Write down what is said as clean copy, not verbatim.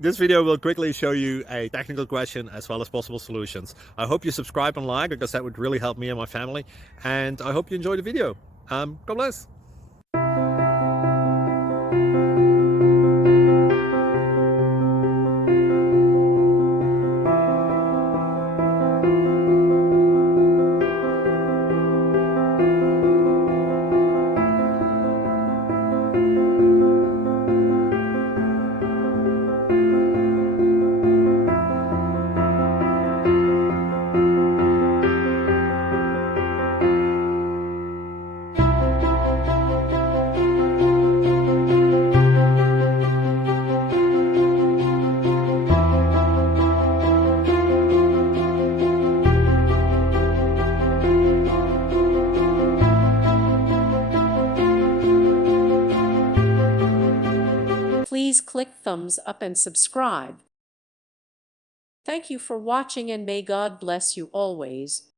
This video will quickly show you a technical question as well as possible solutions. I hope you subscribe and like, because that would really help me and my family. And I hope you enjoy the video. God bless. Please click thumbs up and subscribe. Thank you for watching, and may God bless you always.